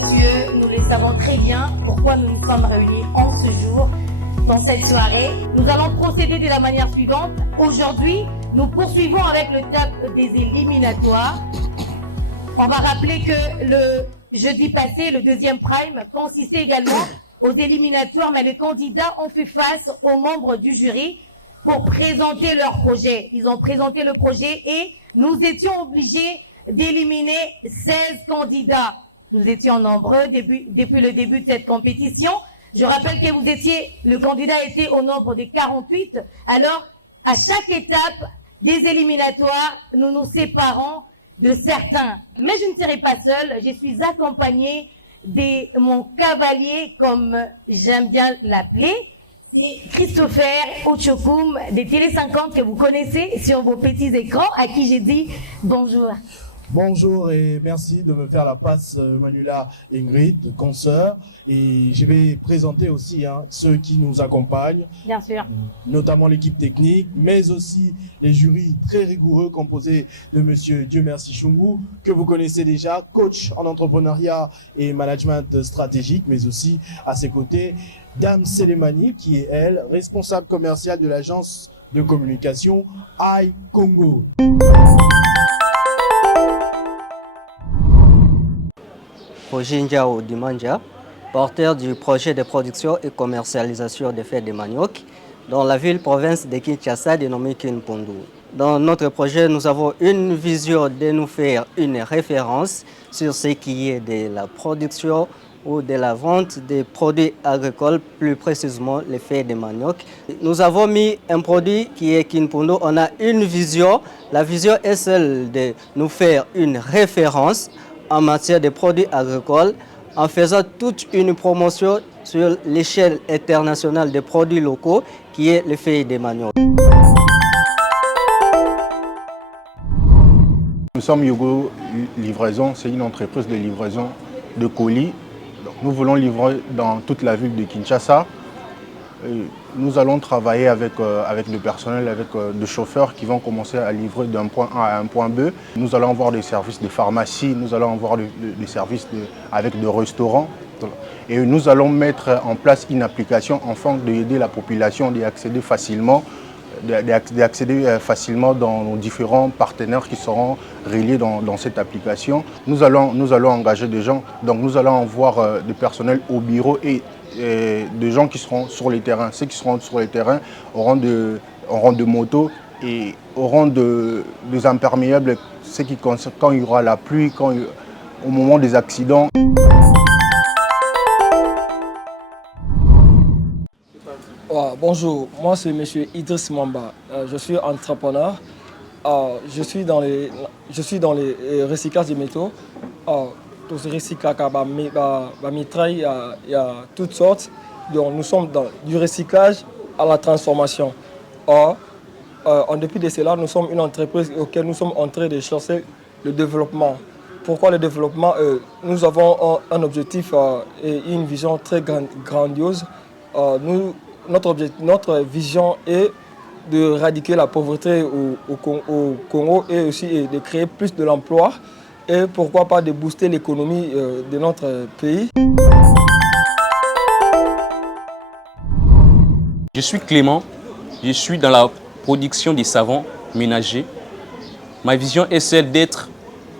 messieurs, nous les savons très bien pourquoi nous nous sommes réunis en ce jour, dans cette soirée. Nous allons procéder de la manière suivante. Aujourd'hui, nous poursuivons avec le top des éliminatoires. On va rappeler que le jeudi passé, le deuxième prime, consistait également aux éliminatoires, mais les candidats ont fait face aux membres du jury pour présenter leur projet. Ils ont présenté le projet et nous étions obligés d'éliminer 16 candidats. Nous étions nombreux depuis le début de cette compétition. Je rappelle que le candidat était au nombre de 48. Alors, à chaque étape des éliminatoires, nous nous séparons de certains. Mais je ne serai pas seule, je suis accompagnée de mon cavalier, comme j'aime bien l'appeler. C'est Christopher Uchokum de Télé 50 que vous connaissez sur vos petits écrans, à qui j'ai dit bonjour. Bonjour et merci de me faire la passe, Manuela Ingrid, consoeur. Et je vais présenter aussi ceux qui nous accompagnent. Bien sûr. Notamment l'équipe technique, mais aussi les jurys très rigoureux composés de monsieur Dieu merci Chungu, que vous connaissez déjà, coach en entrepreneuriat et management stratégique, mais aussi à ses côtés, Dame Selemani, qui est elle, responsable commerciale de l'agence de communication iCongo. Roger Ndiao Dimanja, porteur du projet de production et commercialisation des fèves de manioc dans la ville-province de Kinshasa dénommée Kinpundu. Dans notre projet, nous avons une vision de nous faire une référence sur ce qui est de la production ou de la vente des produits agricoles, plus précisément les fèves de manioc. Nous avons mis un produit qui est Kinpundu. On a une vision. La vision est celle de nous faire une référence en matière de produits agricoles, en faisant toute une promotion sur l'échelle internationale des produits locaux, qui est le fèves de manioc. Nous sommes Yogo Livraison, c'est une entreprise de livraison de colis. Donc, nous voulons livrer dans toute la ville de Kinshasa. Nous allons travailler avec le personnel, avec des chauffeurs qui vont commencer à livrer d'un point A à un point B. Nous allons avoir des services de pharmacie, nous allons avoir des services avec des restaurants. Et nous allons mettre en place une application afin d'aider la population d'accéder facilement dans nos différents partenaires qui seront reliés dans cette application. Nous allons engager des gens, donc nous allons avoir du personnel au bureau et des gens qui seront sur les terrains. Ceux qui seront sur les terrains auront de motos et auront des imperméables, quand il y aura la pluie, au moment des accidents. Bonjour, moi c'est M. Idriss Mwamba. Je suis entrepreneur. Je suis dans les recyclages de métaux. Tout ce recyclage, mitraille, il y a toutes sortes. Donc, nous sommes dans du recyclage à la transformation. En dépit de cela, nous sommes une entreprise auquel nous sommes en train de chercher le développement. Pourquoi le développement? Nous avons un objectif et une vision très grandiose. Notre vision est de éradiquer la pauvreté au Congo et aussi de créer plus de l'emploi. Et pourquoi pas de booster l'économie de notre pays. Je suis Clément, je suis dans la production des savons ménagers. Ma vision est celle d'être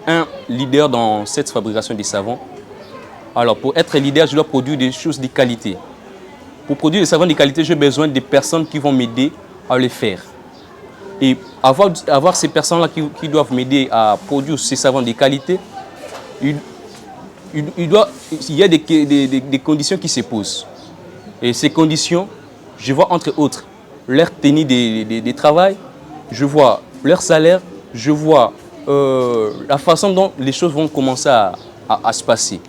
un leader dans cette fabrication des savons. Alors pour être leader, je dois produire des choses de qualité. Pour produire des savons de qualité, j'ai besoin de personnes qui vont m'aider à le faire. Et avoir ces personnes-là qui doivent m'aider à produire ces savons de qualité, il y a des conditions qui se posent. Et ces conditions, je vois entre autres leur tenue de travail, je vois leur salaire, je vois la façon dont les choses vont commencer à se passer.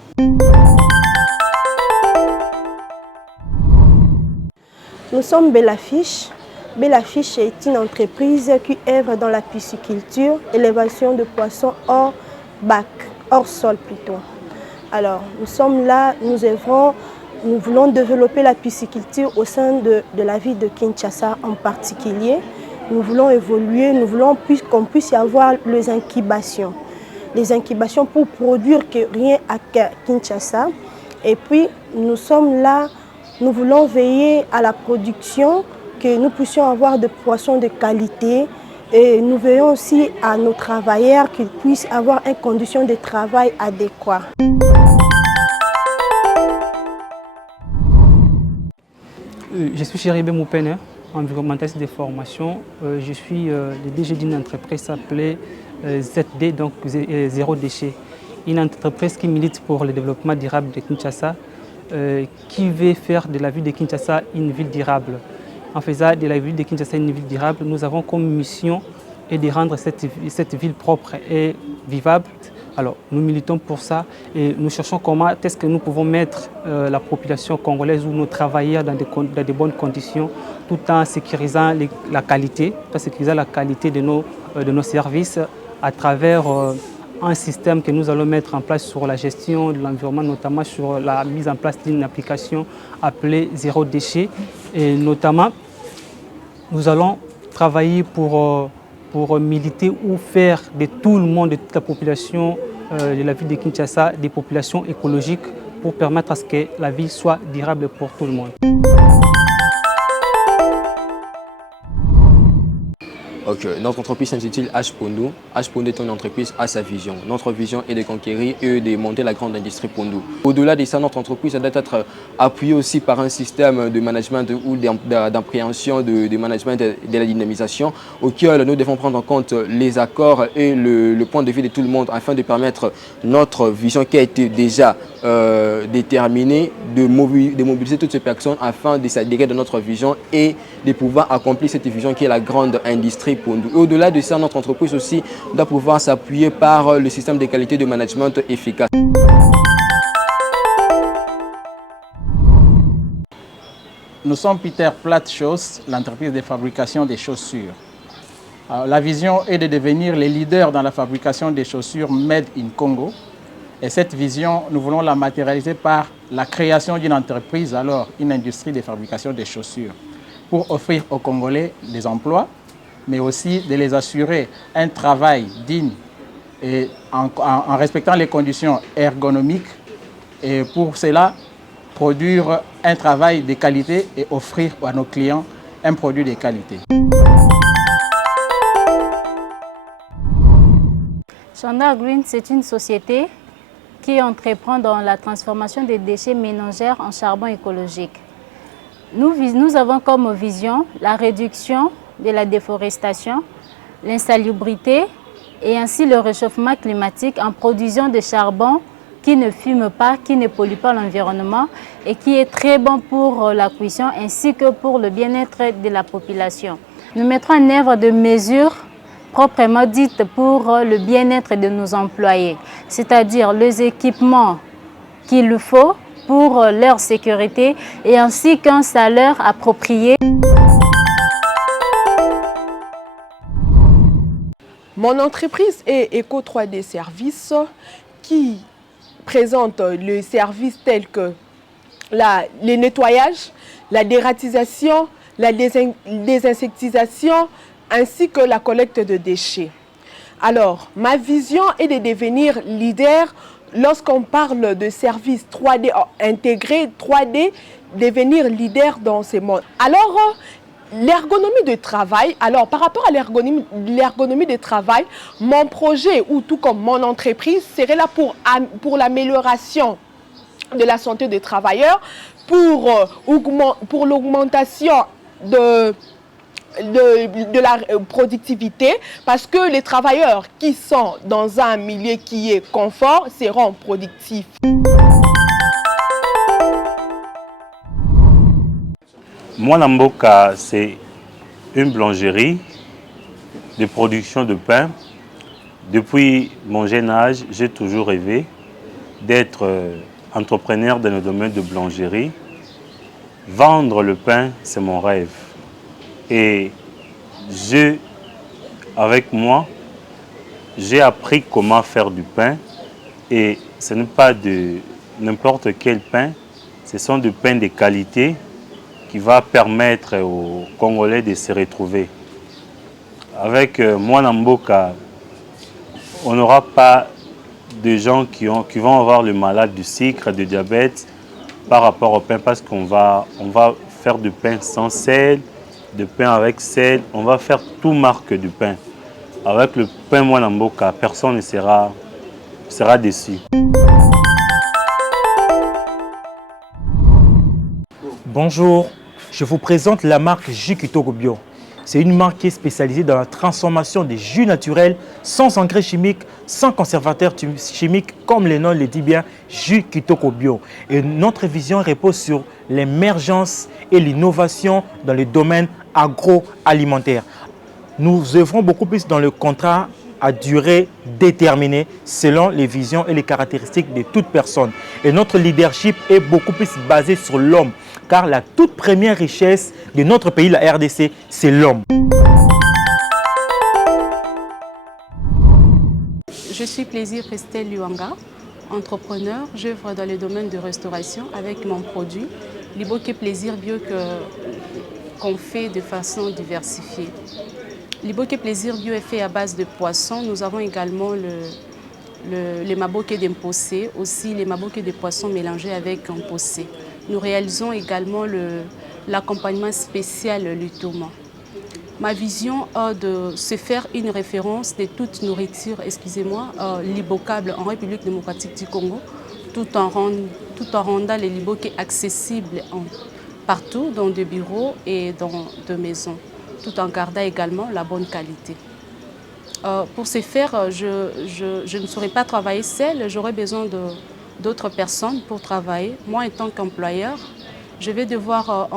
Nous sommes Bellafiche. Bellafiche est une entreprise qui œuvre dans la pisciculture, élevation de poissons hors bac, hors sol plutôt. Alors, nous sommes là, nous voulons développer la pisciculture au sein de la ville de Kinshasa en particulier. Nous voulons évoluer, nous voulons qu'on puisse y avoir les incubations. les incubations pour produire que rien à Kinshasa. Et puis, nous sommes là, nous voulons veiller à la production, que nous puissions avoir des poissons de qualité. Et nous veillons aussi à nos travailleurs qu'ils puissent avoir une condition de travail adéquate. Je suis Chéribé Moupene, environnementaliste de formation. Je suis le DG d'une entreprise appelée ZD, donc Zéro Déchet. Une entreprise qui milite pour le développement durable de Kinshasa, qui veut faire de la ville de Kinshasa une ville durable. En faisant de la ville de Kinshasa une ville durable, nous avons comme mission de rendre cette ville propre et vivable. Alors, nous militons pour ça et nous cherchons comment est-ce que nous pouvons mettre la population congolaise ou nos travailleurs dans de bonnes conditions, tout en sécurisant la qualité, de nos services à travers un système que nous allons mettre en place sur la gestion de l'environnement, notamment sur la mise en place d'une application appelée Zéro Déchet. Et notamment, nous allons travailler pour militer ou faire de tout le monde, de toute la population de la ville de Kinshasa, des populations écologiques pour permettre à ce que la ville soit durable pour tout le monde. Ok, notre entreprise s'intitule H-Pondou. H-Pondou est une entreprise à sa vision. Notre vision est de conquérir et de monter la grande industrie Pondou. Au-delà de ça, notre entreprise doit être appuyée aussi par un système de management ou d'appréhension de management de la dynamisation auquel nous devons prendre en compte les accords et le point de vue de tout le monde afin de permettre notre vision qui a été déjà déterminée de mobiliser toutes ces personnes afin de s'adhérer de notre vision et de pouvoir accomplir cette vision qui est la grande industrie Pondou. Au-delà de ça, notre entreprise aussi doit pouvoir s'appuyer par le système de qualité de management efficace. Nous sommes Peter Platt-Shoes, l'entreprise de fabrication des chaussures. La vision est de devenir les leaders dans la fabrication des chaussures Made in Congo. Et cette vision, nous voulons la matérialiser par la création d'une entreprise, alors une industrie de fabrication des chaussures, pour offrir aux Congolais des emplois, mais aussi de les assurer un travail digne et en respectant les conditions ergonomiques. Et pour cela, produire un travail de qualité et offrir à nos clients un produit de qualité. Nous mettrons en œuvre des mesures proprement dites pour le bien-être de nos employés, c'est-à-dire les équipements qu'il faut pour leur sécurité et ainsi qu'un salaire approprié. Mon entreprise est Eco 3D Services qui présente les services tels que le nettoyage, la dératisation, la désinsectisation ainsi que la collecte de déchets. Alors, ma vision est de devenir leader lorsqu'on parle de services 3D intégrés, 3D, devenir leader dans ces mondes. Alors, l'ergonomie de travail, par rapport à l'ergonomie de travail, mon projet ou tout comme mon entreprise serait là pour l'amélioration de la santé des travailleurs, pour l'augmentation de la productivité, parce que les travailleurs qui sont dans un milieu qui est confort seront productifs. Mwana Mboka, c'est une boulangerie de production de pain. Depuis mon jeune âge, j'ai toujours rêvé d'être entrepreneur dans le domaine de boulangerie. Vendre le pain, c'est mon rêve. Et avec moi, j'ai appris comment faire du pain. Et ce n'est pas de n'importe quel pain, ce sont des pains de qualité qui va permettre aux Congolais de se retrouver. Avec Mwana Mboka, on n'aura pas de gens qui vont avoir le malade du sucre, du diabète par rapport au pain, parce qu'on va faire du pain sans sel, du pain avec sel, on va faire toute marque du pain. Avec le pain Mwana Mboka, personne ne sera déçu. Bonjour, je vous présente la marque Jus Kitoko Bio. C'est une marque qui est spécialisée dans la transformation des jus naturels sans engrais chimiques, sans conservateurs chimiques, comme le nom le dit bien, Jus Kitoko Bio. Et notre vision repose sur l'émergence et l'innovation dans le domaine agroalimentaire. Nous œuvrons beaucoup plus dans le contrat à durée déterminée selon les visions et les caractéristiques de toute personne. Et notre leadership est beaucoup plus basé sur l'homme, car la toute première richesse de notre pays, la RDC, c'est l'homme. Je suis Plaisir Christelle Luanga, entrepreneur. J'œuvre dans le domaine de restauration avec mon produit, Liboke Plaisir Bio qu'on fait de façon diversifiée. Liboke Plaisir Bio est fait à base de poissons. Nous avons également les maboke d'impossé, aussi les maboke de poissons mélangés avec impossé. Nous réalisons également l'accompagnement spécial Lutoma. Ma vision est de se faire une référence de toute nourriture, libocable en République démocratique du Congo, tout en rendant les liboke accessibles partout, dans des bureaux et dans des maisons, tout en gardant également la bonne qualité. Pour ce faire, je ne saurais pas travailler seule, j'aurais besoin d'autres personnes pour travailler. Moi, en tant qu'employeur, je vais devoir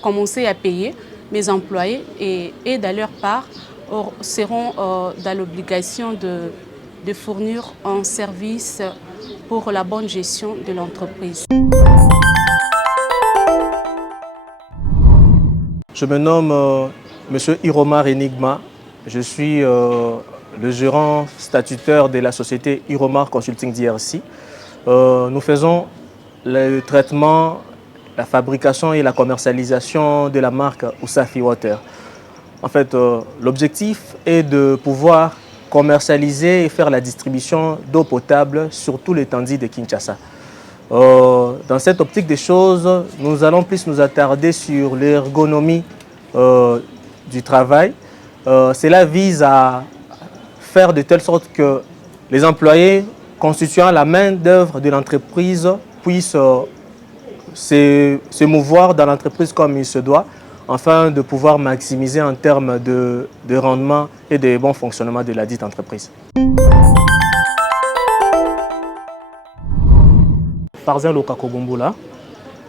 commencer à payer mes employés et de leur part seront dans l'obligation de fournir un service pour la bonne gestion de l'entreprise. Je me nomme Monsieur Iromar Enigma. Je suis le gérant statutaire de la société Iromar Consulting DRC. Nous faisons le traitement, la fabrication et la commercialisation de la marque Usafi Water. En fait, l'objectif est de pouvoir commercialiser et faire la distribution d'eau potable sur tout l'étendue de Kinshasa. Dans cette optique des choses, nous allons plus nous attarder sur l'ergonomie du travail. Cela vise à faire de telle sorte que les employés constituant la main-d'œuvre de l'entreprise puissent se mouvoir dans l'entreprise comme il se doit, afin de pouvoir maximiser en termes de rendement et de bon fonctionnement de la dite entreprise. Farzin Lokakogombola,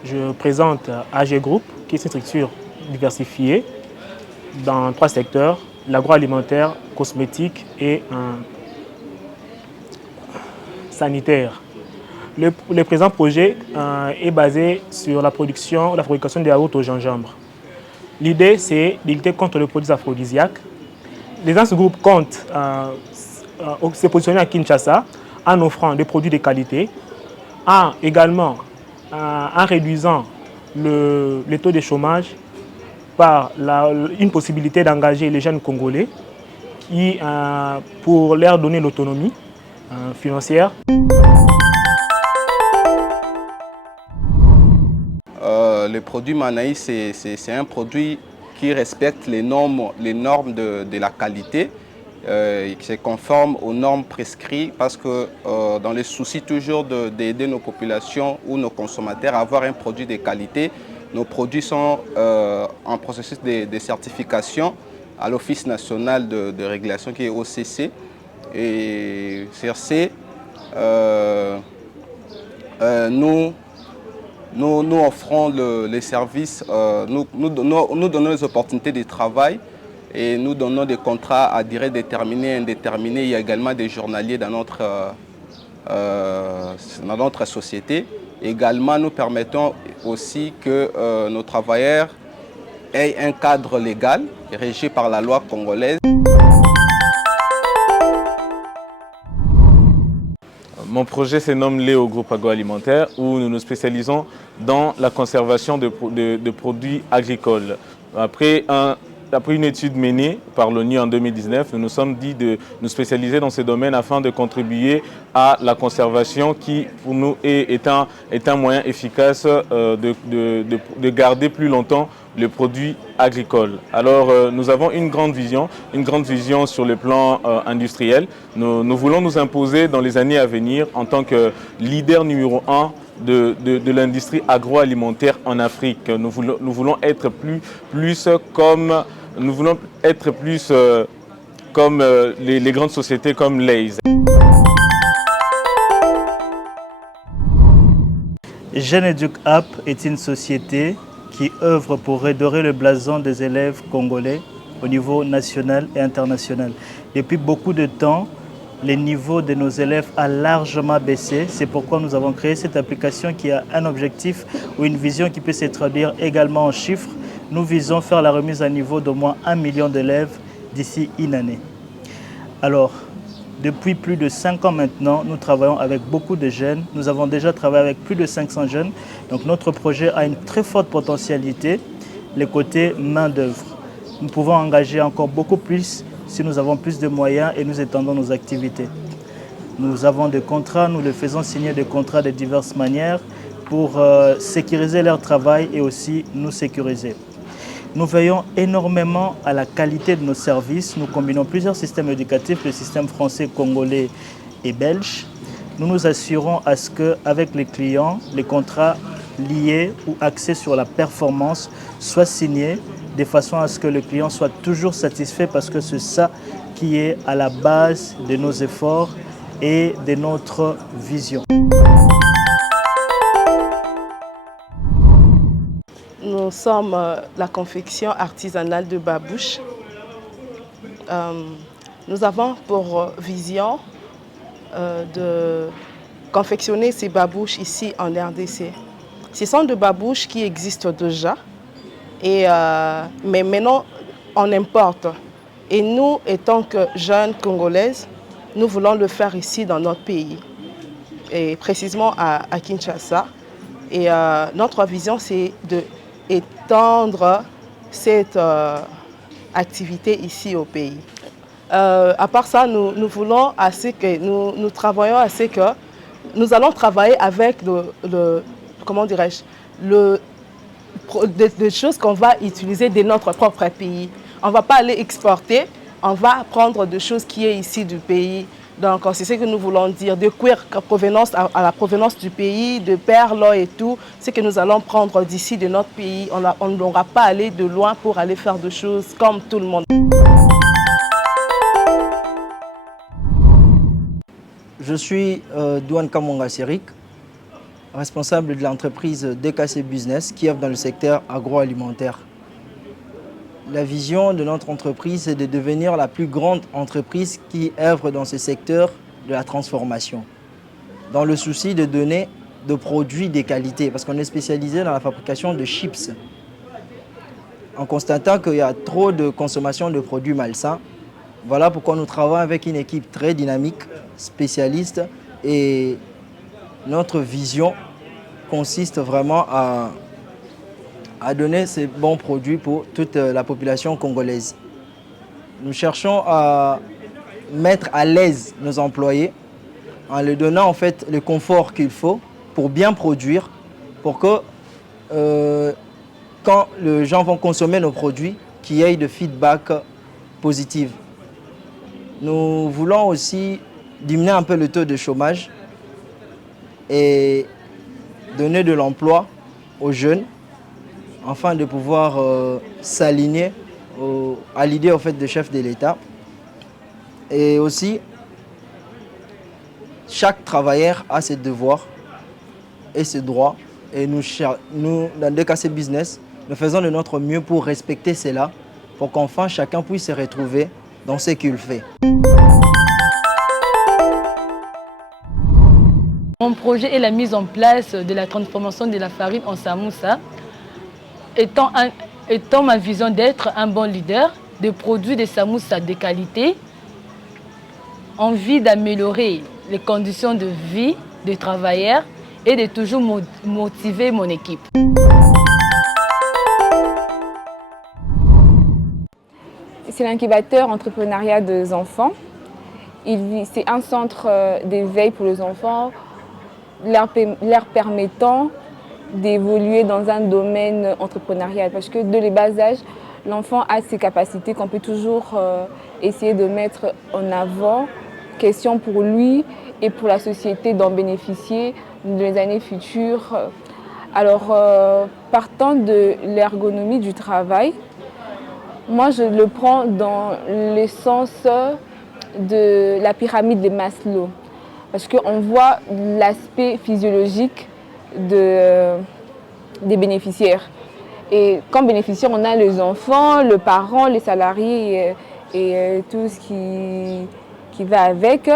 je présente AG Group, qui est une structure diversifiée dans 3 secteurs, l'agroalimentaire, cosmétique et sanitaire. Le présent projet est basé sur la fabrication de yaourts au gingembre. L'idée, c'est de lutter contre les produits aphrodisiaques. Les gens de ce groupe comptent se positionner à Kinshasa en offrant des produits de qualité, également en réduisant le taux de chômage par une possibilité d'engager les jeunes Congolais pour leur donner l'autonomie financière. Le produit Manaï, c'est un produit qui respecte les normes de la qualité, qui est conforme aux normes prescrites, parce que dans le souci toujours d'aider nos populations ou nos consommateurs à avoir un produit de qualité, nos produits sont en processus de certification à l'Office national de régulation qui est OCC. Et CRC, nous offrons les services, nous donnons les opportunités de travail et nous donnons des contrats à durée déterminée, indéterminée. Il y a également des journaliers dans notre société. Également, nous permettons aussi que nos travailleurs aient un cadre légal régi par la loi congolaise. Mon projet se nomme Léo Groupe Agroalimentaire, où nous nous spécialisons dans la conservation de produits agricoles. Après après une étude menée par l'ONU en 2019, nous nous sommes dit de nous spécialiser dans ces domaines afin de contribuer à la conservation qui, pour nous, est un moyen efficace de garder plus longtemps le produit agricole. Alors, nous avons une grande vision sur le plan industriel. Nous voulons nous imposer dans les années à venir en tant que leader numéro 1 de l'industrie agroalimentaire en Afrique. Nous voulons être plus comme les grandes sociétés comme Lay's. Jeune Educ App est une société qui œuvre pour redorer le blason des élèves congolais au niveau national et international. Depuis beaucoup de temps, le niveau de nos élèves a largement baissé. C'est pourquoi nous avons créé cette application qui a un objectif ou une vision qui peut se traduire également en chiffres. Nous visons faire la remise à niveau d'au moins 1 million d'élèves d'ici une année. Alors, depuis plus de 5 ans maintenant, nous travaillons avec beaucoup de jeunes. Nous avons déjà travaillé avec plus de 500 jeunes. Donc notre projet a une très forte potentialité, le côté main-d'œuvre. Nous pouvons engager encore beaucoup plus si nous avons plus de moyens et nous étendons nos activités. Nous avons des contrats, nous les faisons signer des contrats de diverses manières pour sécuriser leur travail et aussi nous sécuriser. Nous veillons énormément à la qualité de nos services. Nous combinons plusieurs systèmes éducatifs, le système français, congolais et belge. Nous nous assurons à ce qu'avec les clients, les contrats liés ou axés sur la performance soient signés de façon à ce que le client soit toujours satisfait parce que c'est ça qui est à la base de nos efforts et de notre vision. Nous sommes la confection artisanale de babouches. Nous avons pour vision de confectionner ces babouches ici en RDC. Ce sont des babouches qui existent déjà, mais maintenant on importe. Et nous, étant que jeunes Congolaises, nous voulons le faire ici dans notre pays, et précisément à Kinshasa. Et notre vision, c'est d'étendre cette activité ici au pays. À part ça, nous voulons nous travaillons assez que nous allons travailler avec comment dirais-je, des choses qu'on va utiliser de notre propre pays. On ne va pas aller exporter, on va prendre des choses qui sont ici du pays. Donc c'est ce que nous voulons dire, de cuir à la provenance du pays, de perles et tout, ce que nous allons prendre d'ici de notre pays. On n'aura pas à aller de loin pour aller faire des choses comme tout le monde. Je suis Douane Kamonga Serik, responsable de l'entreprise DKC Business qui œuvre dans le secteur agroalimentaire. La vision de notre entreprise est de devenir la plus grande entreprise qui œuvre dans ce secteur de la transformation, dans le souci de donner de produits de qualité, parce qu'on est spécialisé dans la fabrication de chips. En constatant qu'il y a trop de consommation de produits malsains, voilà pourquoi nous travaillons avec une équipe très dynamique, spécialiste, et notre vision consiste vraiment à donner ces bons produits pour toute la population congolaise. Nous cherchons à mettre à l'aise nos employés en leur donnant en fait le confort qu'il faut pour bien produire, pour que quand les gens vont consommer nos produits, qu'il y ait de feedback positif. Nous voulons aussi diminuer un peu le taux de chômage et donner de l'emploi aux jeunes afin de pouvoir s'aligner à l'idée en fait, de chef de l'État. Et aussi, chaque travailleur a ses devoirs et ses droits. Et nous dans DKC Business, nous faisons de notre mieux pour respecter cela, pour qu'enfin chacun puisse se retrouver dans ce qu'il fait. Mon projet est la mise en place de la transformation de la farine en samoussa, étant ma vision d'être un bon leader, de produire des samoussas de qualité, envie d'améliorer les conditions de vie des travailleurs et de toujours motiver mon équipe. C'est l'incubateur entrepreneuriat des enfants. C'est un centre d'éveil pour les enfants, leur permettant d'évoluer dans un domaine entrepreneurial. Parce que dès le bas âge, l'enfant a ses capacités qu'on peut toujours essayer de mettre en avant. Question pour lui et pour la société d'en bénéficier dans les années futures. Alors, partant de l'ergonomie du travail, moi je le prends dans le sens de la pyramide de Maslow. Parce qu'on voit l'aspect physiologique des bénéficiaires. Et comme bénéficiaire, on a les enfants, les parents, les salariés et tout ce qui va avec.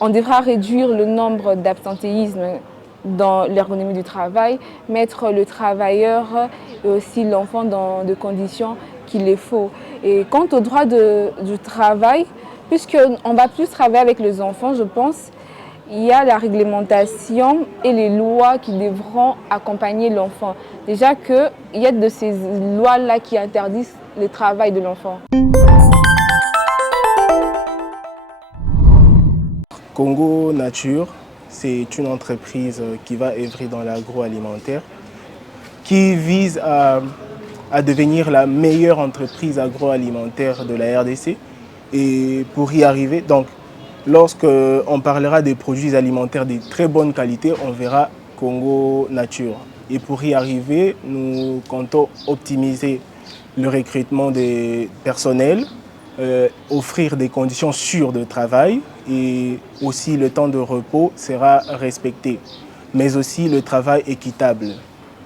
On devra réduire le nombre d'absentéismes dans l'ergonomie du travail, mettre le travailleur et aussi l'enfant dans des conditions qu'il les faut. Et quant au droit du travail, puisqu'on va plus travailler avec les enfants, je pense, il y a la réglementation et les lois qui devront accompagner l'enfant. Déjà qu'il y a de ces lois-là qui interdisent le travail de l'enfant. Congo Nature, c'est une entreprise qui va œuvrer dans l'agroalimentaire, qui vise à devenir la meilleure entreprise agroalimentaire de la RDC. Et pour y arriver, donc, lorsqu'on parlera des produits alimentaires de très bonne qualité, on verra Congo Nature. Et pour y arriver, nous comptons optimiser le recrutement des personnels, offrir des conditions sûres de travail et aussi le temps de repos sera respecté, mais aussi le travail équitable.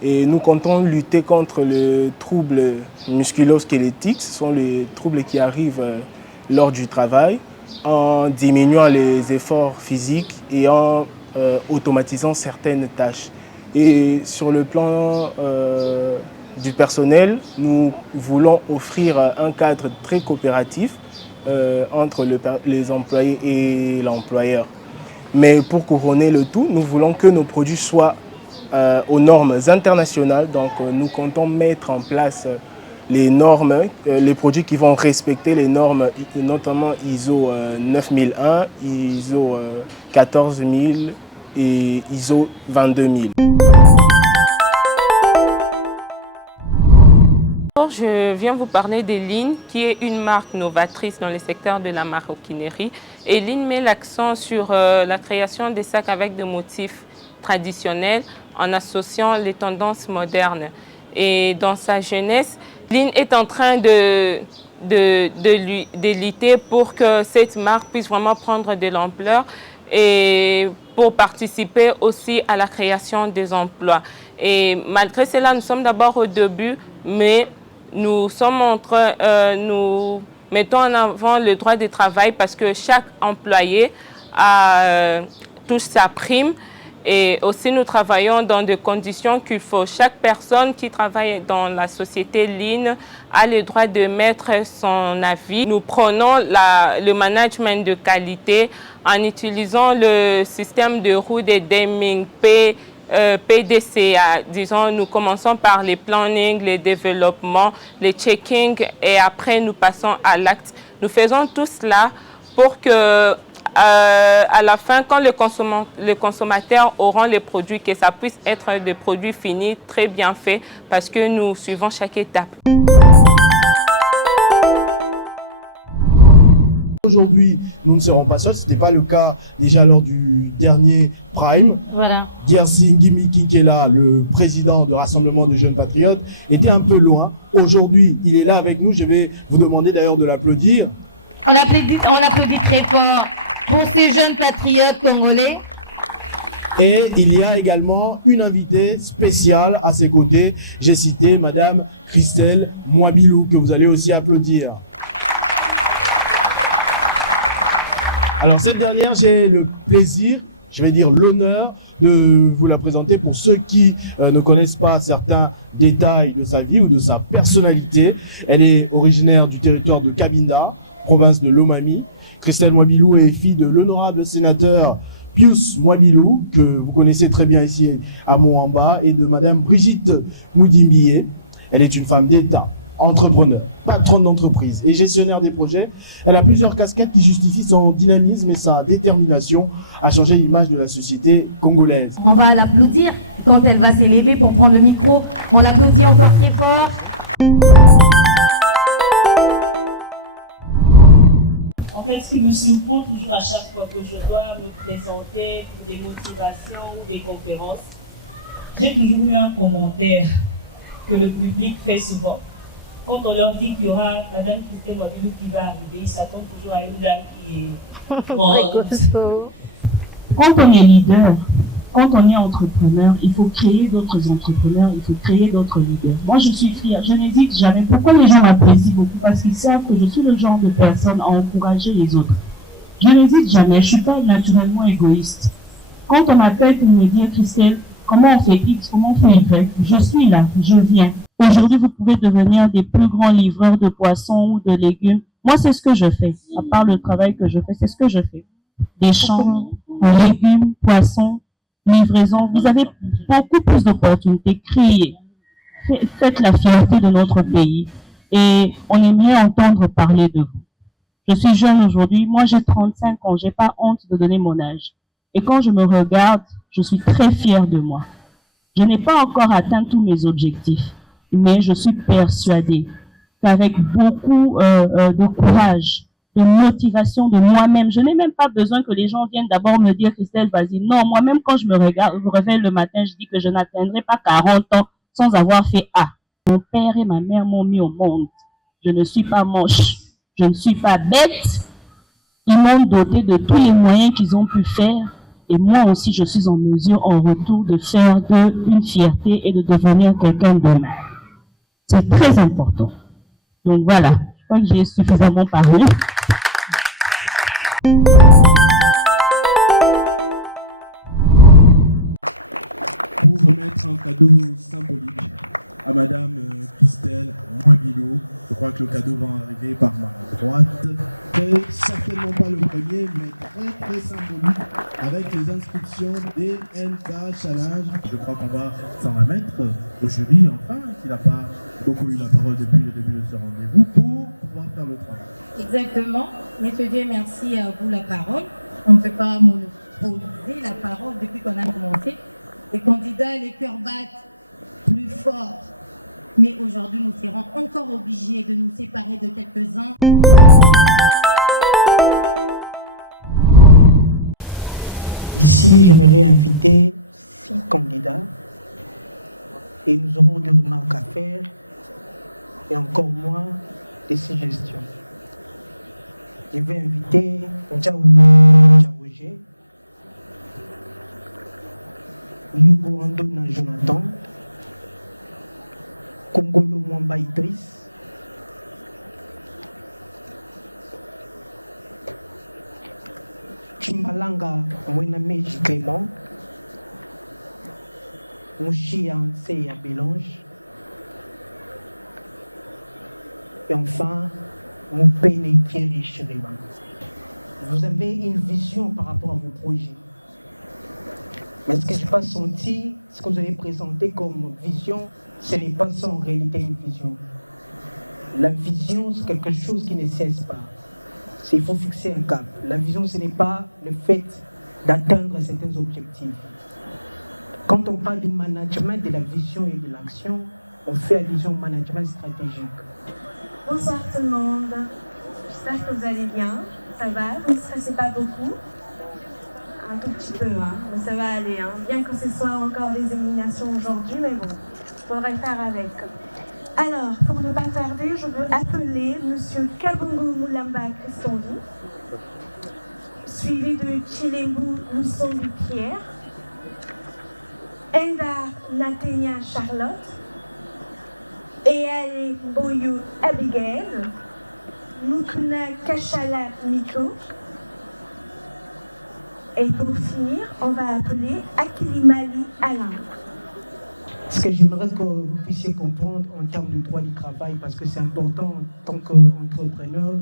Et nous comptons lutter contre les troubles musculo-squelettiques, ce sont les troubles qui arrivent lors du travail, en diminuant les efforts physiques et en automatisant certaines tâches. Et sur le plan du personnel, nous voulons offrir un cadre très coopératif entre les employés et l'employeur. Mais pour couronner le tout, nous voulons que nos produits soient aux normes internationales. Donc nous comptons mettre en place les normes, les produits qui vont respecter les normes, notamment ISO 9001, ISO 14000 et ISO 22000. Je viens vous parler de Line, qui est une marque novatrice dans le secteur de la maroquinerie. Et Line met l'accent sur la création des sacs avec des motifs traditionnels en associant les tendances modernes. Et dans sa jeunesse, Line est en train de lutter pour que cette marque puisse vraiment prendre de l'ampleur et pour participer aussi à la création des emplois. Et malgré cela, nous sommes d'abord au début, mais nous mettons en avant le droit du travail parce que chaque employé touche sa prime. Et aussi, nous travaillons dans des conditions qu'il faut. Chaque personne qui travaille dans la société Line a le droit de mettre son avis. Nous prenons le management de qualité en utilisant le système de roue de Deming PDCA. Disons, nous commençons par les plannings, les développements, les checkings et après nous passons à l'acte. Nous faisons tout cela pour que à la fin, quand les consommateurs auront les produits, que ça puisse être des produits finis, très bien faits, parce que nous suivons chaque étape. Aujourd'hui, nous ne serons pas seuls, ce n'était pas le cas déjà lors du dernier Prime. Voilà. Gyersi Ngimiki, qui est là, le président du Rassemblement des Jeunes Patriotes, était un peu loin. Aujourd'hui, il est là avec nous, je vais vous demander d'ailleurs de l'applaudir. On applaudit très fort pour ces jeunes patriotes congolais. Et il y a également une invitée spéciale à ses côtés. J'ai cité Madame Christelle Mwabilou, que vous allez aussi applaudir. Alors cette dernière, j'ai le plaisir, je vais dire l'honneur, de vous la présenter pour ceux qui ne connaissent pas certains détails de sa vie ou de sa personnalité. Elle est originaire du territoire de Cabinda, province de Lomami. Christelle Mwabilou est fille de l'honorable sénateur Pius Mwabilou, que vous connaissez très bien ici à Moamba, et de Madame Brigitte Moudimbié. Elle est une femme d'État. entrepreneur, patronne d'entreprise et gestionnaire des projets. Elle a plusieurs casquettes qui justifient son dynamisme et sa détermination à changer l'image de la société congolaise. On va l'applaudir quand elle va s'élever pour prendre le micro. On l'applaudit encore très fort. En fait, ce qui me surprend toujours à chaque fois que je dois me présenter pour des motivations ou des conférences, j'ai toujours eu un commentaire que le public fait souvent. Quand on leur dit qu'il y aura Madame Christelle Wabilou qui va arriver, ils s'attendent toujours à une dame qui est grande. Quand on est leader, quand on est entrepreneur, il faut créer d'autres entrepreneurs, il faut créer d'autres leaders. Moi, je suis fière, je n'hésite jamais. Pourquoi les gens m'apprécient beaucoup? Parce qu'ils savent que je suis le genre de personne à encourager les autres. Je n'hésite jamais, je ne suis pas naturellement égoïste. Quand on m'appelle pour me dire, Christelle, comment on fait X, comment on fait Y, je suis là, je viens. Aujourd'hui, vous pouvez devenir des plus grands livreurs de poissons ou de légumes. Moi, c'est ce que je fais. À part le travail que je fais, c'est ce que je fais. Des champs, légumes, poissons, livraison. Vous avez beaucoup plus d'opportunités. Créez. Faites la fierté de notre pays. Et on aimerait entendre parler de vous. Je suis jeune aujourd'hui. Moi, j'ai 35 ans. J'ai pas honte de donner mon âge. Et quand je me regarde, je suis très fière de moi. Je n'ai pas encore atteint tous mes objectifs. Mais je suis persuadée qu'avec beaucoup de courage, de motivation de moi-même, je n'ai même pas besoin que les gens viennent d'abord me dire, Christelle, vas-y. Non, moi-même, quand je me réveille le matin, je dis que je n'atteindrai pas 40 ans sans avoir fait A. Mon père et ma mère m'ont mis au monde. Je ne suis pas moche. Je ne suis pas bête. Ils m'ont doté de tous les moyens qu'ils ont pu faire. Et moi aussi, je suis en mesure, en retour, de faire une fierté et de devenir quelqu'un d'humain. C'est très important. Donc voilà, je crois que j'ai suffisamment parlé. Pour remettre un cadeau symbolique à Madame Christelle Wabilou, je crois que le cadeau va arriver par ma droite. C'est certainement pas le premier, mais très très symbolique, avec les inscriptions DNK Challenge. Je crois qu'on va s'en remettre au jury, enfin, qui n'a pas beaucoup eu la parole depuis le début de ce rendez-vous, pour pouvoir faire le travail. Exactement. Monsieur Dieu, merci à vous la parole. On ne peut pas monopoliser la parole depuis qu'on a commencé. Les candidats, les cœurs battent plus fort. Mais aujourd'hui, nous serons encore obligés de nous séparer de quelques-uns. Ici, j'aimerais inviter 6 candidats et nous aurons des remarques à faire et encore moins des suggestions. Je vais inviter Djaouje, Yugo Andona Jonathan, Kongolo Mwamba Idriss, Chimbalanga Mwenameji Clément, Mouchia Anseya Bélange, et enfin Moupene Thierry Chériba. Vous avez une vision par rapport à vos projets. Mais ce que je n'ai pas senti, ce que vous avez présenté comme vision, ce n'est pas ça en réalité une vision. La vision, c'est quelque chose qui ne cesse pas. Il faut fixer un cap. La vision, ce n'est pas le fait d'atteindre certains objectifs. Quand on parle du management de la vision et de l'action, on fait allusion au management stratégique. Bonsoir tout le monde. J'espère que vous allez bien. Ça va, vous ne stressez pas beaucoup. Un tout petit peu, hein, mais ça va aller. Hein. Bien que ce soit encore les éliminations aujourd'hui, mais bon, il faudrait faire avec. Alors, pour ne pas tarder, je veux appeler M. Kabongo Moulamba Christonvi, suivi de Chilembu Lusombi Pierre, Endar Natenia Charlotte, Eale Boyo Abigail, Mukuna Kachala Miko. Et pour finir, on va appeler Akilimali Alain. Ce que j'aimerais que vous puissiez comprendre en termes de droit du travail, parce que c'est important en tant qu'entrepreneur,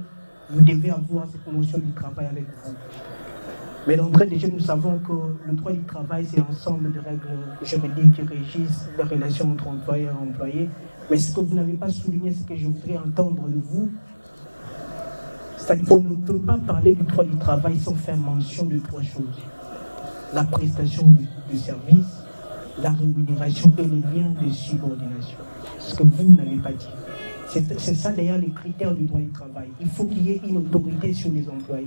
vous devez avoir cette notion du travail avec vous. Mais d'entrée de jeu, nous savons que le droit du travail, c'est l'ensemble de règles juridiques qui régissent les relations entre employeurs et employés. Mais ce que vous n'avez pas souligné, ce que je voudrais entendre de vous, c'est qu'on ne peut pas parler du droit du travail sans faire mention de trois choses. La prestation du service, la rémunération et les liens de subordination. Ce que vous n'avez pas dit. C'est ça d'ailleurs les critères du droit du travail. Il faut qu'il y ait une autorité sur les employés.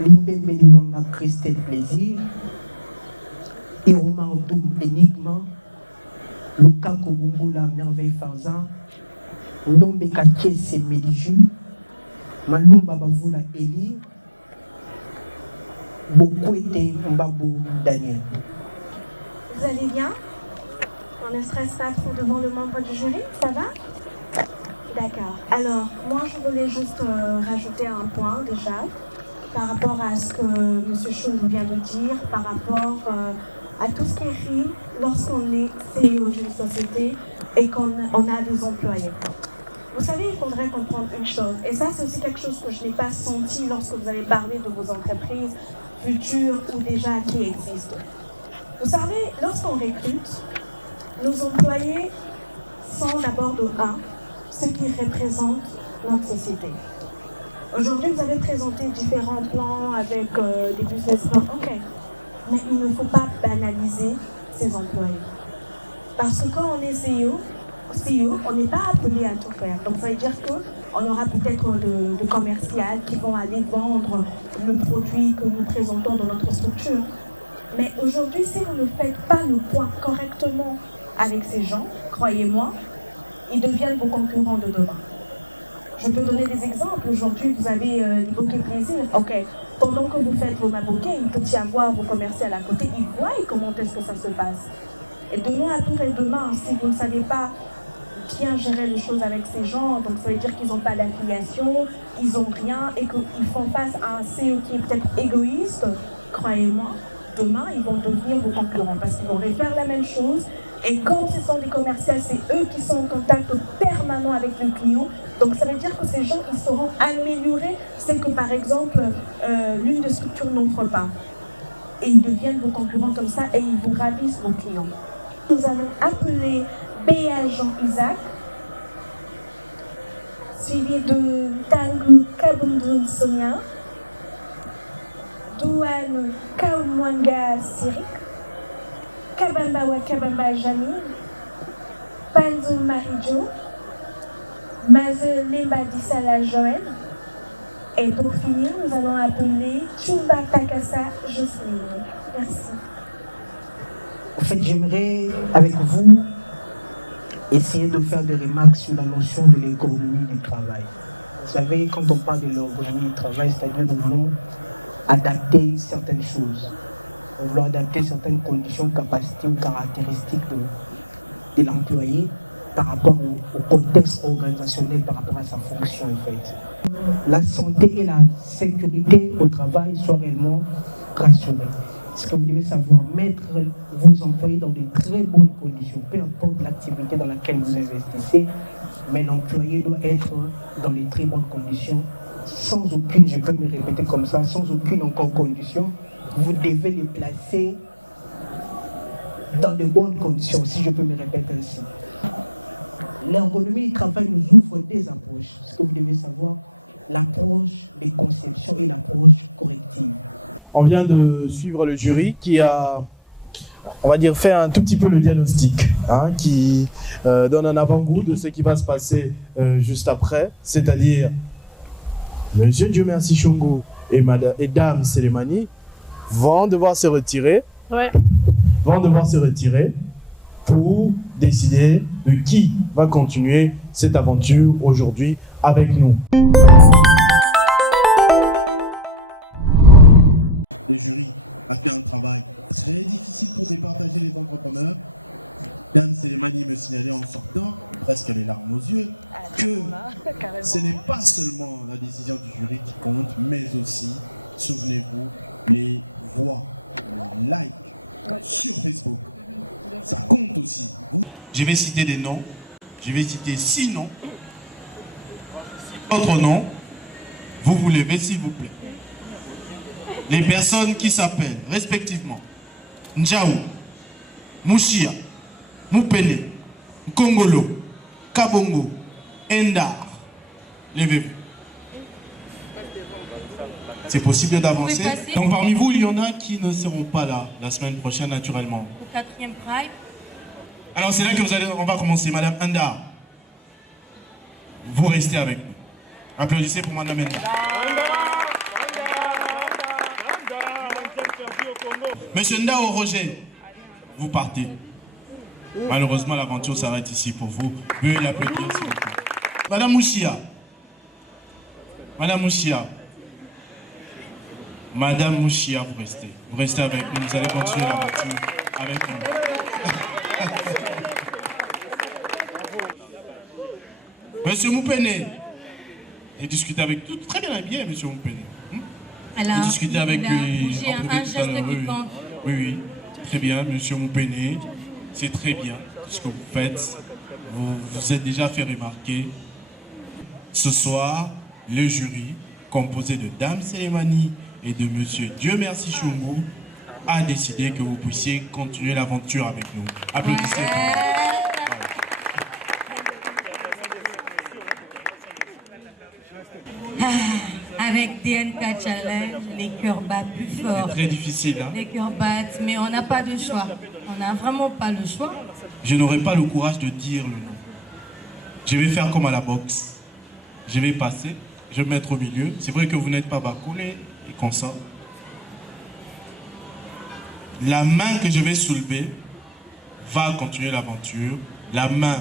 Limbembe Luanga Christelle Plaisir, Iroma Odoum Enigma, Luka Kobumbula Merveille Farzan, Lombe Kakese Mediju, Malumba Bavula Eli, Bokwete Mbabou Daniel. Vous allez bien? On ne stresse pas trop devant le membre du jury, ça va? D'accord. Alors, moi je voulais juste rajouter un point déjà par rapport à ce que M. Chung vient de dire, par rapport à tout ce qui rime lorsqu'on est CEO d'une société et qu'on a des employés. Vous savez, il faudrait comprendre une chose, et ça c'est aussi quelque chose que je n'ai pas senti lorsque vous avez parlé de vos entreprises futures ou déjà qui existent. Vous savez, lorsqu'on recrute, nos employés sont d'abord de 1, ceux qui représentent notre société. Aujourd'hui, vous avez présenté différents plans avec des business plans, ok. Mais il ne faut pas banaliser ces employés. Parce que quand on est CEO, on n'est pas appelé à tout faire. Donc ça veut dire qu'on aura peut-être de commerciales qui vont aller vendre le produit que nous présentons dans notre structure. Mais aujourd'hui, si vous ne faites pas le point correctement avec ces gens, croyez-moi, ils deviennent vos concurrents de demain. Je peux donner des exemples. Aujourd'hui, vous avez des bouquets plaisir. Ok. Pendant que vous faites vos bouquets, il peut y avoir vos commerciaux à côté. Ils voient comment est-ce que ça se passe. Et demain à tour et demain, si vous ne savez pas bien gérer les choses avec ces gens, donc ça veut dire qu'ils n'ont pas d'affiliation, ils n'ont rien et qu'ils font face à un CEO qui est peut-être égoïste, croyez-moi, demain, ils vont devenir vos concurrents parce qu'ils vont refaire la même chose. Et quand ce sont des commerciaux, c'est eux qui sont en contact permanent avec le client. Donc ça veut dire que ces gens, ils sauront améliorer ce que, par exemple, l'une des structures n'offre pas. Et ils deviennent vos concurrents comme ça et ils vous ravissent vos clients. Nous allons appeler Béa Jean-Isaac, suivi de Tangu Kabundun Sonia, Douane Kaumwanga Sirik, Kabamba Wakabamba Jamil, Panzo Maridjo, Maze Lemba Dissala Joël. Et pour finir, nous allons appeler Chumba Takasa Jocelyne. Merci. En fait, j'aimerais, avec vous, essayer de faire des remarques sur la notion de l'économie du travail. Vous savez, quand on parle de l'économie du travail, c'est-à-dire nous voulons adapter certaines choses. Nous voulons adapter certaines conditions, capacités ou caractéristiques de l'employé par rapport au contexte organisationnel, par rapport à sa fonction en fait. La santé et la sécurité au travail soient réellement rassurées. Ce que vous devez savoir, mettre vos employés dans de très bonnes conditions, peu importe l'activité dans laquelle vous investissez, mais l'employé doit être dans de très bonnes conditions, sans aucune, je peux me répéter comme ça, sans aucune encore condition, vous devez les placer dans de bonnes conditions, si je peux me répéter ainsi. L'ergonomie du travail nous ouvre des approches. Ce que vous devez savoir, l'approche des conceptions et l'approche corrective. On vient de suivre le jury qui a, on va dire, fait un tout petit peu le diagnostic, hein, qui donne un avant-goût de ce qui va se passer juste après, c'est-à-dire Monsieur Dieu merci Chungu et Dame Selemani vont devoir se retirer, pour décider de qui va continuer cette aventure aujourd'hui avec nous. Le jury a fait un travail très difficile pour départager les entrepreneurs. Dame Selemani me signalait en sortant, presque les larmes aux yeux, que ce n'est pas seulement la décision du jury qui compte, mais aussi, souvenez-vous, les voix, les likes sur Facebook. Ça compte aussi. Je vais citer des noms. Je vais citer 6 noms. Votre nom, vous vous levez s'il vous plaît. Les personnes qui s'appellent respectivement Ndjaou, Mouchia, Moupene, Kongolo, Kabongo, Endar. Levez-vous. C'est possible d'avancer. Donc parmi vous, il y en a qui ne seront pas là la semaine prochaine naturellement. Au 4e Pride. Alors c'est là que on va commencer. Madame Endar, vous restez avec nous. Applaudissez pour Madame Endar. Monsieur Ndao Roger, vous partez. Malheureusement, l'aventure s'arrête ici pour vous. Veuillez l'applaudir, s'il vous plaît. Madame Mouchia. Madame Mouchia. Madame Mouchia, vous restez. Vous restez avec nous. Vous allez continuer l'aventure avec nous. Monsieur Moupene. J'ai discuté avec tout. Très bien, monsieur Moupene. Alors, j'ai discuté avec lui. J'ai un geste qui compte. Oui. Très bien, monsieur Moupene. C'est très bien ce que vous faites. Vous vous êtes déjà fait remarquer. Ce soir, le jury, composé de Dame Selemani et de monsieur Dieu merci Chungu, a décidé que vous puissiez continuer l'aventure avec nous. Applaudissez. Avec DNK Challenge, les cœurs battent plus fort. C'est très difficile, hein? Les cœurs battent, mais on n'a pas de choix. On n'a vraiment pas le choix. Je n'aurai pas le courage de dire le nom. Je vais faire comme à la boxe. Je vais passer, je vais me mettre au milieu. C'est vrai que vous n'êtes pas bacoulé et comme ça. La main que je vais soulever va continuer l'aventure. La main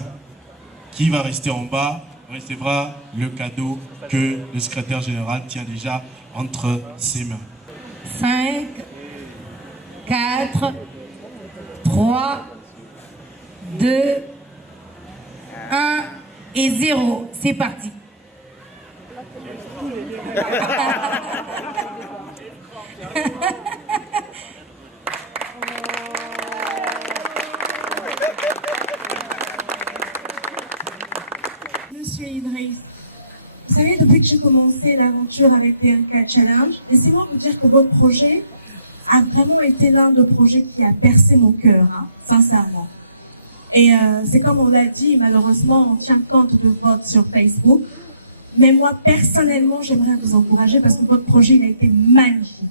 qui va rester en bas recevra le cadeau que le secrétaire général tient déjà entre ses mains. 5, 4, 3, 2, 1 et 0. C'est parti. Monsieur Idriss, vous savez, depuis que j'ai commencé l'aventure avec DNK Challenge, laissez-moi vous dire que votre projet a vraiment été l'un des projets qui a percé mon cœur, hein, sincèrement. Et c'est comme on l'a dit, malheureusement, on tient compte de votes sur Facebook. Mais moi, personnellement, j'aimerais vous encourager parce que votre projet il a été magnifique.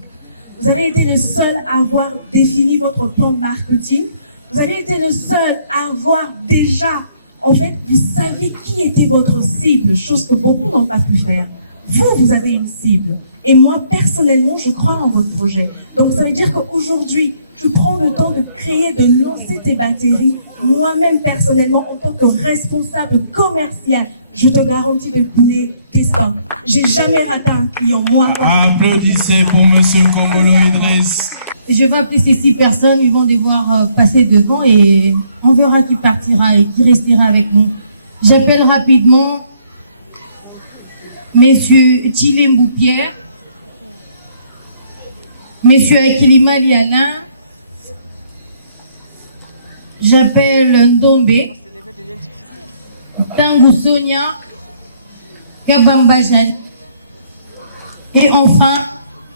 Vous avez été le seul à avoir défini votre plan de marketing. Vous avez été le seul à avoir déjà, en fait, vous saviez qui était votre cible, chose que beaucoup n'ont pas pu faire. Vous avez une cible. Et moi, personnellement, je crois en votre projet. Donc, ça veut dire qu'aujourd'hui, tu prends le temps de créer, de lancer tes batteries. Moi-même, personnellement, en tant que responsable commercial, je te garantis de couler tes stocks. J'ai jamais raté un client, moi. Applaudissez pour monsieur Kongolo Idriss. Je vais appeler ces 6 personnes, ils vont devoir passer devant et on verra qui partira et qui restera avec nous. J'appelle rapidement Monsieur Tshilembou Pierre, Monsieur Akilima Liana, j'appelle Ndombe, Tangu Sonia, Kabamba Jani, et enfin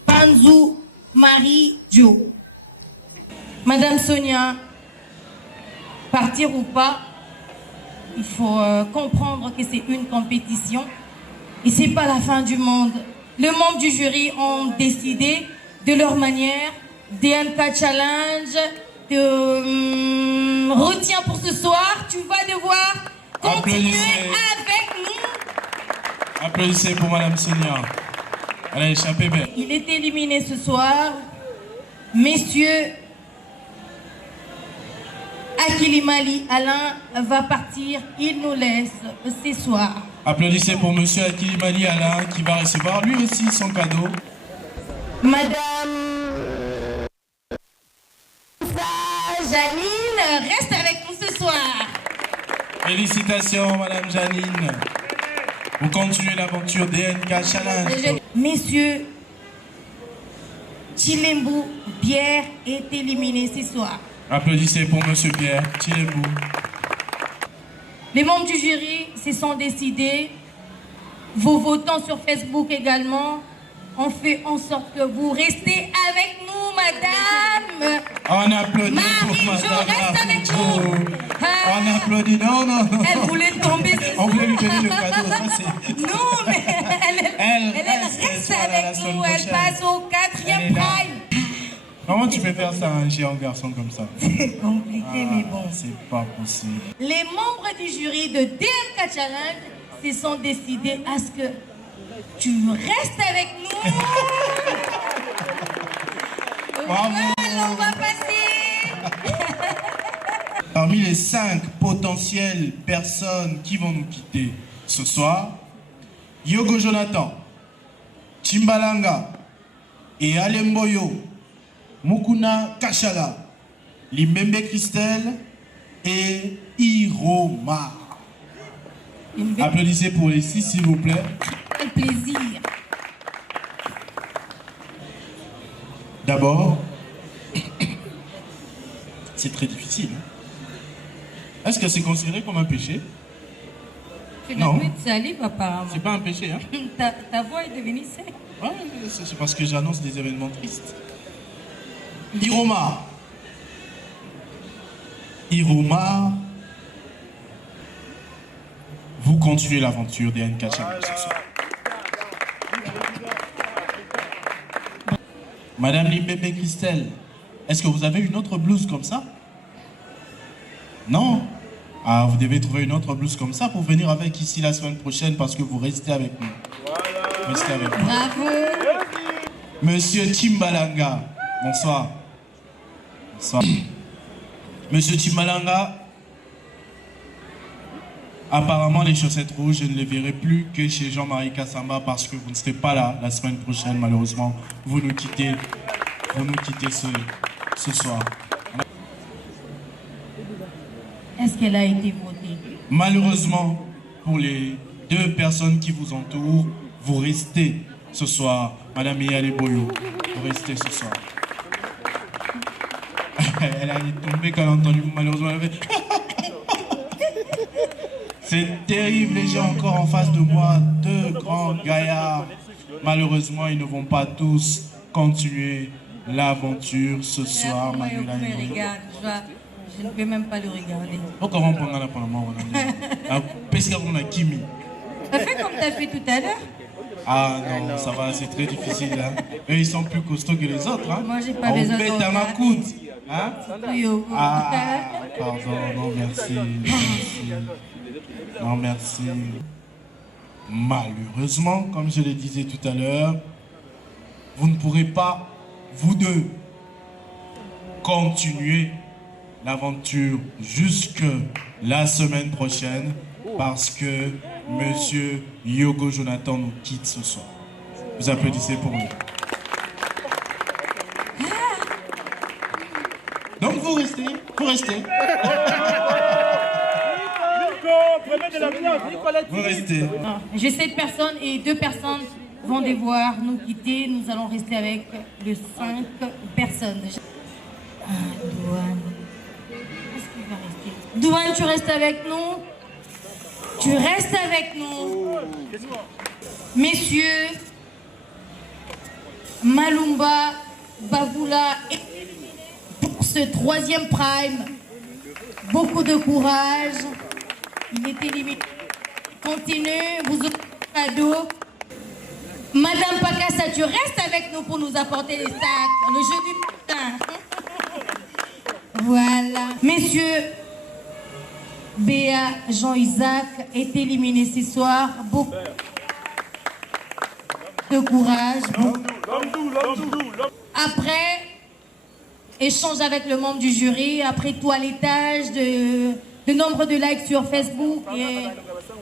Panzu Marie Jo. Madame Sonia, partir ou pas, il faut comprendre que c'est une compétition et c'est pas la fin du monde. Les membres du jury ont décidé de leur manière. DNK Challenge te retient pour ce soir. Tu vas devoir continuer avec nous. Applaudissez pour Madame Sonia. Elle a échappé bien. Il est éliminé ce soir. Messieurs, Akilimali Alain va partir. Il nous laisse ce soir. Applaudissez pour monsieur Akilimali Alain qui va recevoir lui aussi son cadeau. Madame Janine reste avec nous ce soir. Félicitations Madame Janine. Vous continuez l'aventure DNK Challenge. Messieurs, Tshilembou Pierre est éliminé ce soir. Applaudissez pour monsieur Pierre Tshilembou. Les membres du jury se sont décidés vos votants sur Facebook également. On fait en sorte que vous restez avec nous, madame. On applaudit Marie, pour madame. reste avec nous. On applaudit, non. Elle voulait tomber. On voulait lui donner le cadeau, ça c'est... Non, mais elle reste avec nous. Elle passe au 4e prime. Comment tu peux faire ça à un géant garçon comme ça? C'est compliqué, mais bon. C'est pas possible. Les membres du jury de DMK Challenge se sont décidés à ce que tu restes avec nous. Bravo. On va passer. Parmi les 5 potentielles personnes qui vont nous quitter ce soir, Yogo Jonathan, Chimbalanga et Alemboyo, Mukuna Kashala, Limbembe Christelle et Iroma. Applaudissez pour les 6, s'il vous plaît. Quel plaisir. D'abord, c'est très difficile. Est-ce que c'est considéré comme un péché? Non. Salive, apparemment. C'est pas un péché, hein? Ta voix est devenue sèche. Ouais, c'est parce que j'annonce des événements tristes. Iroma. Vous continuez l'aventure des DMK Challenge ce soir. Madame Limbembe Christelle, est-ce que vous avez une autre blouse comme ça? Non? Ah, vous devez trouver une autre blouse comme ça pour venir avec ici la semaine prochaine parce que vous restez avec nous. Restez avec nous. Bravo. Monsieur Chimbalanga, bonsoir. Bonsoir. Monsieur Chimbalanga, apparemment les chaussettes rouges, je ne les verrai plus que chez Jean-Marie Kassamba parce que vous ne serez pas là la semaine prochaine, malheureusement. Vous nous quittez ce soir. Est-ce qu'elle a été votée? Malheureusement, pour les 2 personnes qui vous entourent, vous restez ce soir. Madame Yale Boyo, vous restez ce soir. Elle est tombée quand elle a entendu, malheureusement, elle fait... C'est terrible, j'ai encore en face de moi 2 grands gaillards. Malheureusement, ils ne vont pas tous continuer l'aventure ce soir. Je ne peux même pas le regarder. Pourquoi on prend là pour le moment? Parce qu'on a Kimi. T'as fait comme t'as fait tout à l'heure? Ah non, ça va, c'est très difficile. Hein. Eux, ils sont plus costauds que les autres. Hein. Moi, j'ai pas besoin de... On pète à ma coude. Hein? Ah, pardon, non, merci. Non, merci. Malheureusement, comme je le disais tout à l'heure, vous ne pourrez pas, vous deux, continuer l'aventure jusque la semaine prochaine parce que Monsieur Yogo Jonathan nous quitte ce soir. Vous applaudissez pour lui. Donc vous restez. Vous restez. J'ai 7 personnes et 2 personnes vont devoir nous quitter. Nous allons rester avec les 5 personnes. Douane, tu restes avec nous. Tu restes avec nous. Messieurs, Malumba, Bavoula, pour ce 3e prime, beaucoup de courage. Il est éliminé. Continuez, vous aurez un cadeau. Madame Pakassa, tu restes avec nous pour nous apporter les sacs. Le jeu du putain. Voilà. Messieurs, Béa, Jean-Isaac est éliminé ce soir. Beaucoup de courage. Après, échange avec le membre du jury. Après toilettage de nombre de likes sur Facebook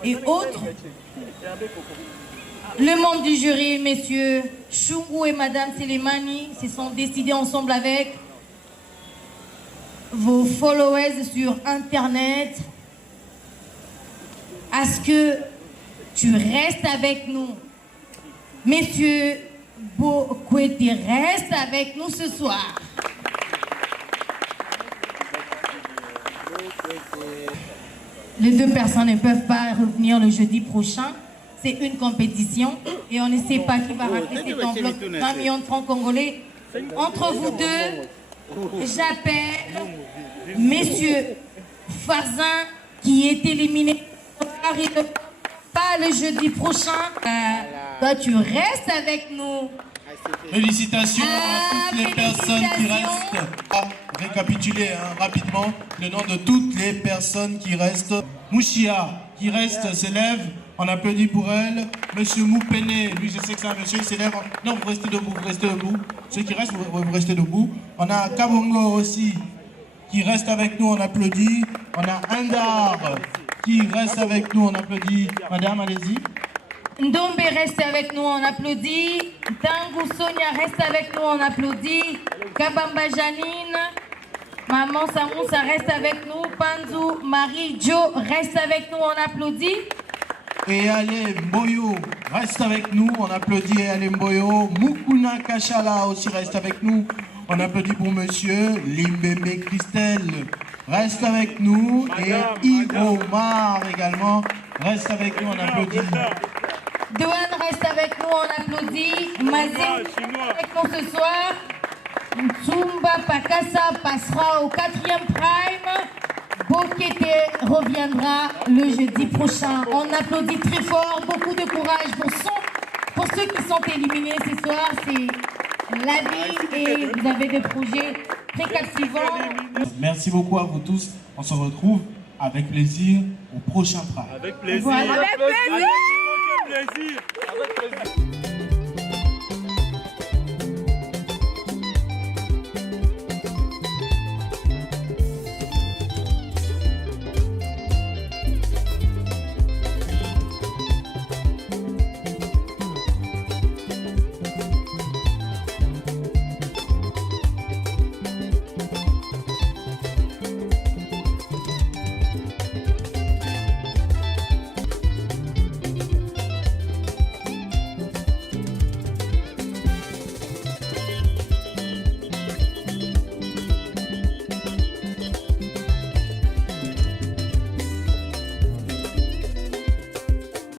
et autres. Le membre du jury, messieurs Chungu et Madame Selemani, se sont décidés ensemble avec vos followers sur Internet à ce que tu restes avec nous. Messieurs Bokwete, reste avec nous ce soir. Les 2 personnes ne peuvent pas revenir le jeudi prochain. c'est une compétition et on ne sait pas qui va remplir cette enveloppe 20 millions de francs congolais. Entre vous deux, j'appelle Messieurs Farzin qui est éliminé. N'arrive pas le jeudi prochain. Toi, tu restes avec nous. Félicitations à toutes les personnes qui restent. Récapituler rapidement le nom de toutes les personnes qui restent. Mouchia qui reste s'élève. On applaudit pour elle. Monsieur Moupene, lui je sais que c'est un monsieur qui s'élève. Non, vous restez debout, vous restez debout. Ceux qui restent, vous restez debout. On a Kabongo aussi qui reste avec nous, on applaudit. On a Indar qui reste avec nous, on applaudit. Madame, allez-y. Ndombe reste avec nous, on applaudit. Tangu Sonia reste avec nous, on applaudit. Kabamba Janine, Maman Samoussa reste avec nous. Panzou Marie Jo reste avec nous, on applaudit. Et Ale Mboyo reste avec nous, on applaudit Ale Mboyo. Mukuna Kachala aussi reste avec nous, on applaudit pour monsieur. Limbembe Christelle reste avec nous. Et Iromar également reste avec nous, on applaudit. Douane reste avec nous, on applaudit. Mazin avec nous ce soir. Tsumba Pakassa passera au 4e prime. Bokete reviendra le jeudi prochain. On applaudit très fort, beaucoup de courage pour ceux qui sont éliminés ce soir. C'est la vie et vous avez des projets très captivants. Merci beaucoup à vous tous. On se retrouve avec plaisir au prochain prime. Avec plaisir. Voilà. Avec plaisir. Avec plaisir.